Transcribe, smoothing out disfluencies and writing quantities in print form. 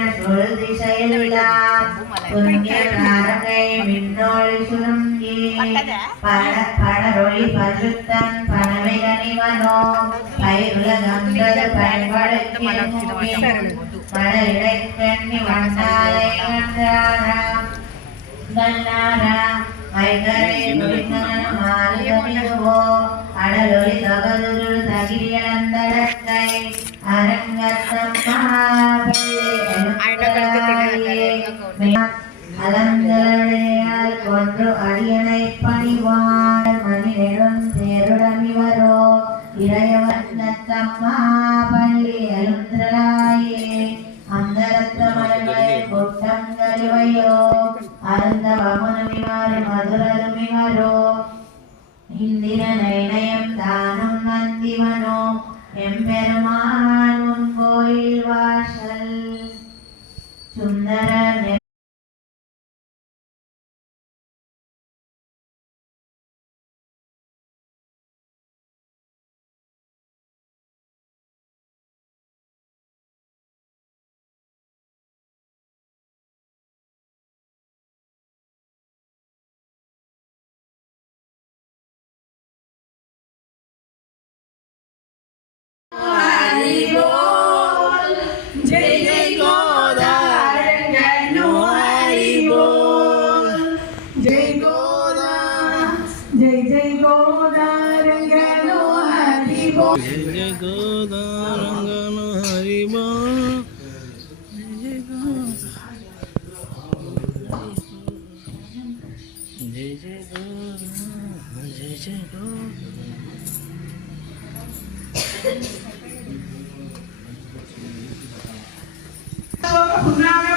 திசையெல்லாம் துங்கிய தாரகை விண்ணோழி சுருங்கி படரொளி பசுத்தன் பனவை கனிவனோ பயிருலகந்தது பயன்படுத்தி மலரிடை பெண்ணி வண்ணாலை கண்டாராம் கண்ணாரா மைகரை குடித்தன மாறுகமிதுவோ அடலொளி தகதுருள் தகிரியந்தடக்கை அலங்களையால் கொன்று அடியனை பணிவாள் மணி நெடும் தேருடமிவரோ இளையவண்ணத்தம்மா பள்ளி எழுந்திராயே அந்தரத்த மலங்களை கொட்டங்கருவையோ அருந்தவமுனுமிவாறு மதுரருமிவரோ இந்திர நயனயம் தானும் நந்திவனோ எம்பெருமான் உன் கோயில் வாசல் சுந்தர Una